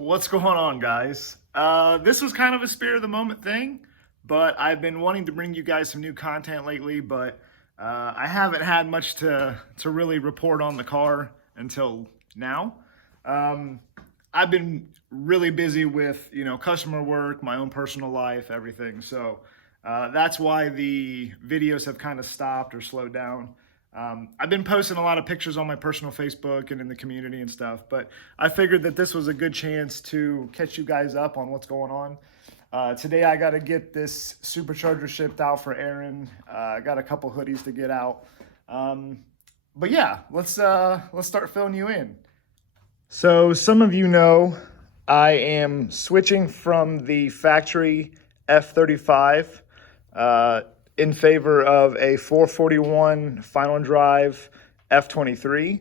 What's going on, guys? This was kind of a spur of the moment thing, but I've been wanting to bring you guys some new content lately, but I haven't had much to really report on the car until now. Um, I've been really busy with customer work, my own personal life, everything. So that's why the videos have kind of stopped or slowed down. I've been posting a lot of pictures on my personal Facebook and in the community and stuff, but I figured that this was a good chance to catch you guys up on what's going on. Today I got to get this supercharger shipped out for Aaron. I got a couple hoodies to get out. But yeah, let's start filling you in. So some of you know I am switching from the factory F35 in favor of a 441 final drive F23.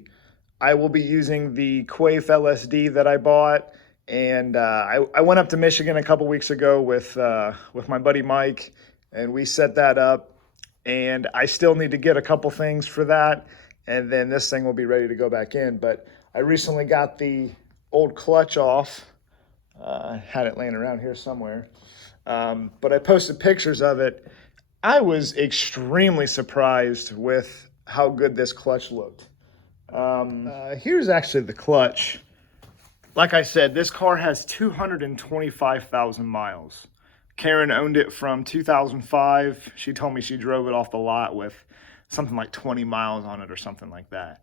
I will be using the Quaife LSD that I bought, and I went up to Michigan a couple weeks ago with my buddy Mike, and we set that up. And I still need to get a couple things for that, and then this thing will be ready to go back in. But I recently got the old clutch off. Had it laying around here somewhere, but I posted pictures of it. I was extremely surprised with how good this clutch looked. Here's actually the clutch. Like I said, this car has 225,000 miles. Karen owned it from 2005. She told me she drove it off the lot with something like 20 miles on it or something like that.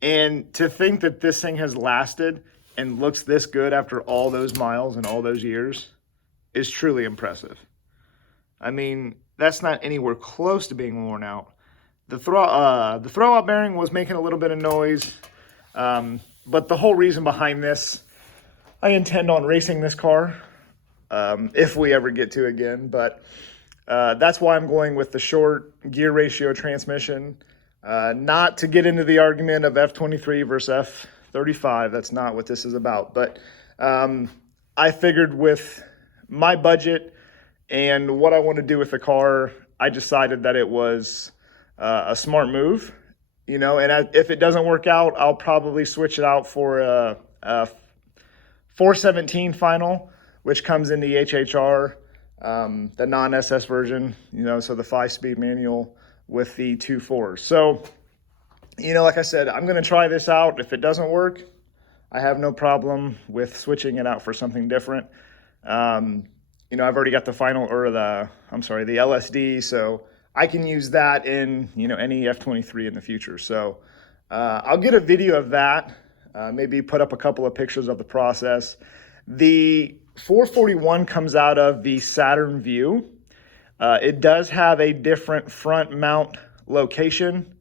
And to think that this thing has lasted and looks this good after all those miles and all those years is truly impressive. I mean, that's not anywhere close to being worn out. The throwout bearing was making a little bit of noise, but the whole reason behind this, I intend on racing this car if we ever get to again, but that's why I'm going with the short gear ratio transmission. Not to get into the argument of F23 versus F35, that's not what this is about, but I figured with my budget and what I want to do with the car, I decided that it was a smart move, and if it doesn't work out, I'll probably switch it out for a 417 final, which comes in the HHR, the non-SS version, so the 5-speed manual with the 2.4s. So, like I said, I'm going to try this out. If it doesn't work, I have no problem with switching it out for something different. I've already got the the LSD, so I can use that in, any F23 in the future. So I'll get a video of that, maybe put up a couple of pictures of the process. The 441 comes out of the Saturn Vue. It does have a different front mount location,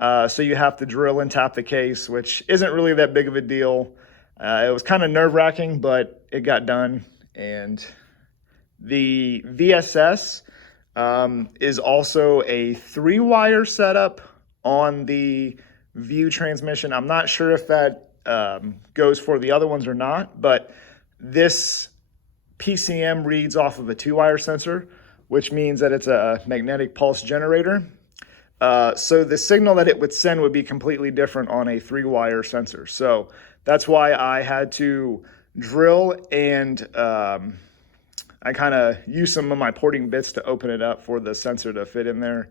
so you have to drill and tap the case, which isn't really that big of a deal. It was kind of nerve-wracking, but it got done. And the VSS is also a 3-wire setup on the Vue transmission. I'm not sure if that goes for the other ones or not, but this PCM reads off of a 2-wire sensor, which means that it's a magnetic pulse generator. So the signal that it would send would be completely different on a 3-wire sensor. So that's why I had to drill and I kind of use some of my porting bits to open it up for the sensor to fit in there.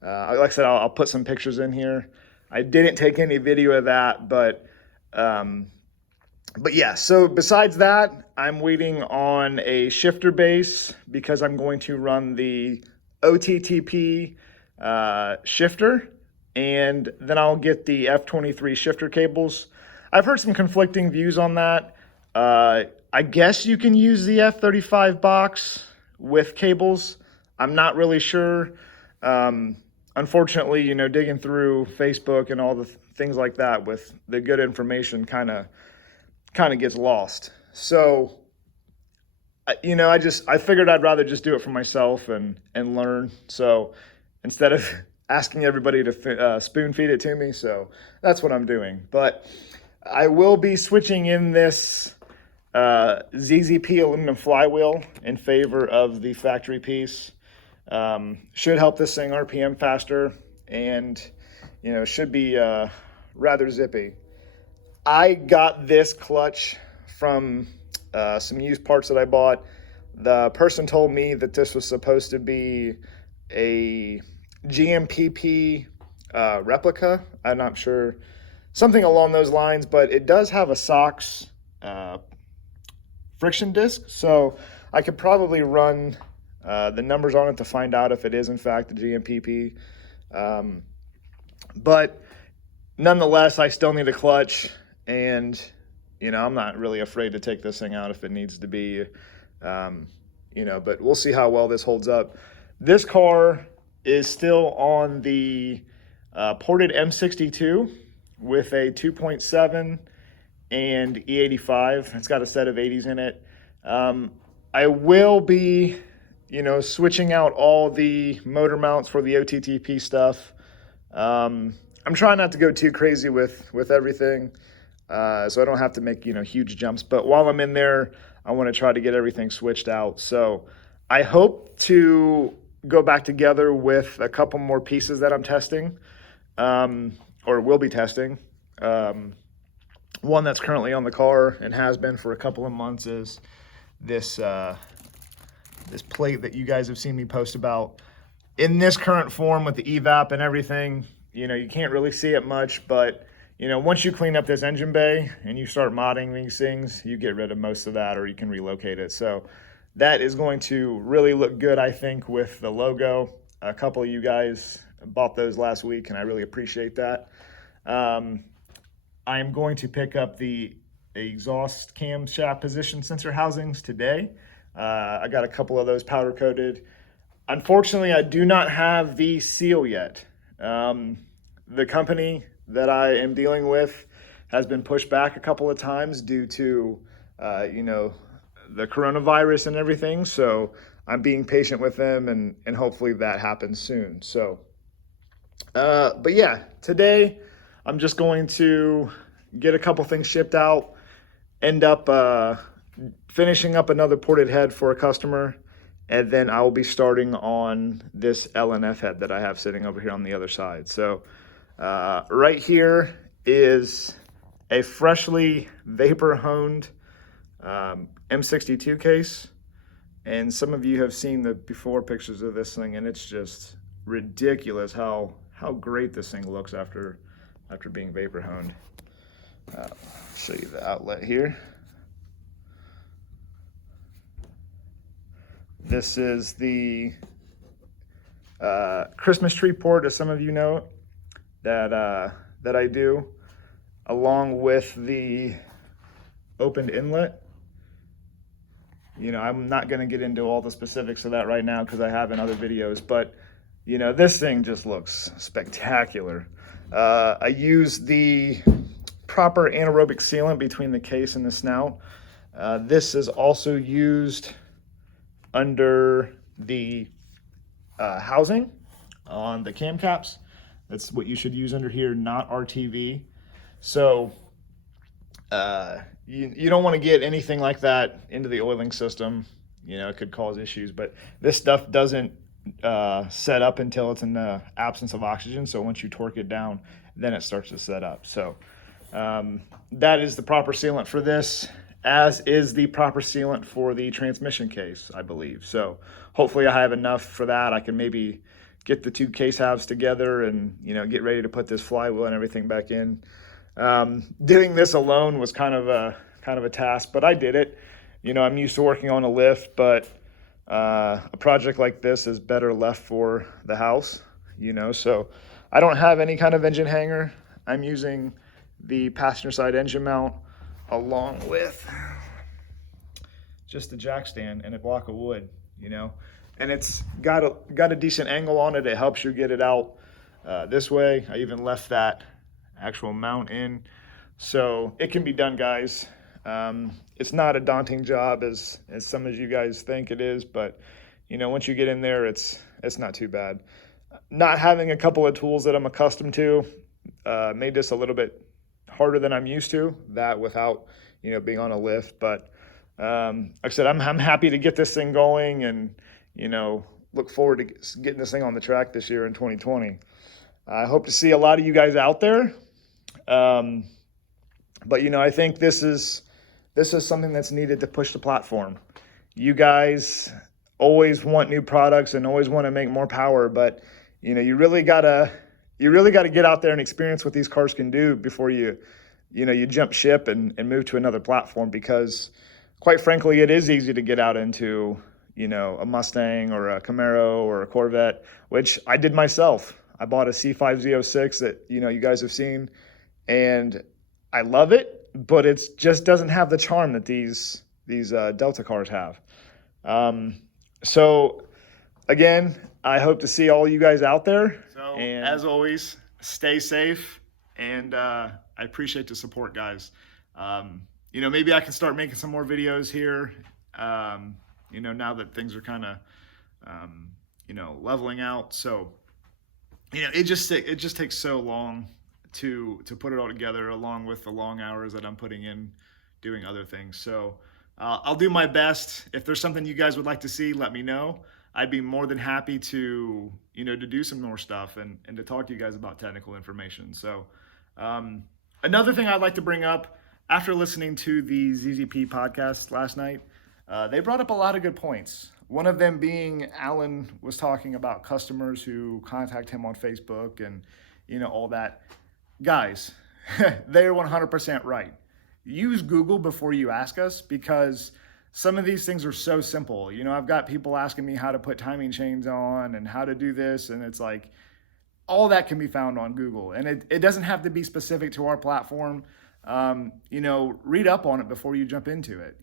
Like I said, I'll put some pictures in here. I didn't take any video of that, but yeah, so besides that, I'm waiting on a shifter base because I'm going to run the OTTP shifter, and then I'll get the F23 shifter cables. I've heard some conflicting views on that. I guess you can use the F35 box with cables. I'm not really sure. Unfortunately, digging through Facebook and all the things like that with the good information kind of gets lost. So, I figured I'd rather just do it for myself and learn. So instead of asking everybody to spoon feed it to me, so that's what I'm doing. But I will be switching in this ZZP aluminum flywheel in favor of the factory piece. Should help this thing RPM faster, and should be rather zippy. I got this clutch from some used parts that I bought. The person told me that this was supposed to be a GMPP replica. I'm not sure, something along those lines, but it does have a SOX friction disc, so I could probably run the numbers on it to find out if it is in fact the GMPP. But nonetheless, I still need a clutch, and I'm not really afraid to take this thing out if it needs to be. But we'll see how well this holds up. This car is still on the ported M62 with a 2.7 and E85. It's got a set of 80s in it. I will be, switching out all the motor mounts for the OTTP stuff. I'm trying not to go too crazy with everything, so I don't have to make, huge jumps. But while I'm in there, I want to try to get everything switched out. So I hope to go back together with a couple more pieces that I'm testing, or will be testing. One that's currently on the car and has been for a couple of months is this this plate that you guys have seen me post about. In this current form with the evap and everything, you can't really see it much, but once you clean up this engine bay and you start modding these things, you get rid of most of that, or you can relocate it. So that is going to really look good, I think, with the logo. A couple of you guys bought those last week, and I really appreciate that. I am going to pick up the exhaust camshaft position sensor housings today. I got a couple of those powder coated. Unfortunately, I do not have the seal yet. The company that I am dealing with has been pushed back a couple of times due to, the coronavirus and everything. So I'm being patient with them, and hopefully that happens soon. So, but yeah, today I'm just going to get a couple things shipped out, end up finishing up another ported head for a customer, and then I will be starting on this LNF head that I have sitting over here on the other side. So right here is a freshly vapor honed M62 case, and some of you have seen the before pictures of this thing, and it's just ridiculous how great this thing looks after being vapor honed. Show you the outlet here. This is the Christmas tree port, as some of you know, that I do, along with the opened inlet. I'm not going to get into all the specifics of that right now because I have in other videos, but this thing just looks spectacular. I use the proper anaerobic sealant between the case and the snout. This is also used under the housing on the cam caps. That's what you should use under here, not RTV. So you don't want to get anything like that into the oiling system. It could cause issues, but this stuff doesn't set up until it's in the absence of oxygen. So once you torque it down, then it starts to set up. So that is the proper sealant for this, as is the proper sealant for the transmission case, I believe. So hopefully I have enough for that. I can maybe get the two case halves together and get ready to put this flywheel and everything back in. Doing this alone was kind of a task, but I did it. I'm used to working on a lift, but a project like this is better left for the house, so I don't have any kind of engine hanger. I'm using the passenger side engine mount along with just a jack stand and a block of wood, and it's got a decent angle on it. It helps you get it out this way. I even left that actual mount in, so it can be done, guys. It's not a daunting job as some of you guys think it is, but once you get in there, it's not too bad. Not having a couple of tools that I'm accustomed to made this a little bit harder than I'm used to, that without being on a lift. But like I said, I'm happy to get this thing going, and look forward to getting this thing on the track this year in 2020. I hope to see a lot of you guys out there. But I think this is this is something that's needed to push the platform. You guys always want new products and always want to make more power, but you really gotta get out there and experience what these cars can do before you jump ship and move to another platform, because quite frankly, it is easy to get out into, a Mustang or a Camaro or a Corvette, which I did myself. I bought a C5 Z06 that, you guys have seen, and I love it, but it just doesn't have the charm that these Delta cars have. So again, I hope to see all you guys out there. So as always, stay safe, and I appreciate the support, guys. Maybe I can start making some more videos here, now that things are kind of, leveling out. So, it just takes so long to put it all together, along with the long hours that I'm putting in doing other things. So I'll do my best. If there's something you guys would like to see, let me know. I'd be more than happy to, to do some more stuff and to talk to you guys about technical information. So another thing I'd like to bring up, after listening to the ZZP podcast last night, they brought up a lot of good points. One of them being Alan was talking about customers who contact him on Facebook and, all that. Guys, they're 100% right. Use Google before you ask us, because some of these things are so simple. I've got people asking me how to put timing chains on and how to do this, and it's like all that can be found on Google, and it doesn't have to be specific to our platform. Read up on it before you jump into it.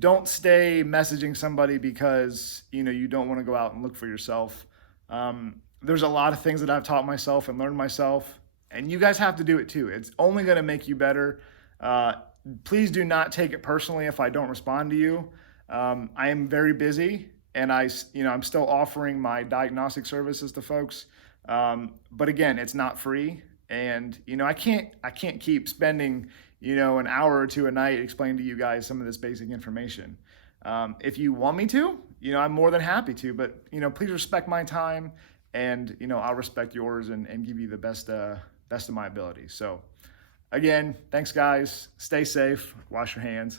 Don't stay messaging somebody because you don't want to go out and look for yourself. There's a lot of things that I've taught myself and learned myself, and you guys have to do it too. It's only going to make you better. Please do not take it personally if I don't respond to you. I am very busy, and I'm still offering my diagnostic services to folks. But again, it's not free, and I can't keep spending an hour or two a night explaining to you guys some of this basic information. If you want me to, I'm more than happy to, but please respect my time, and I'll respect yours and give you the best of my ability. So again, thanks guys. Stay safe. Wash your hands.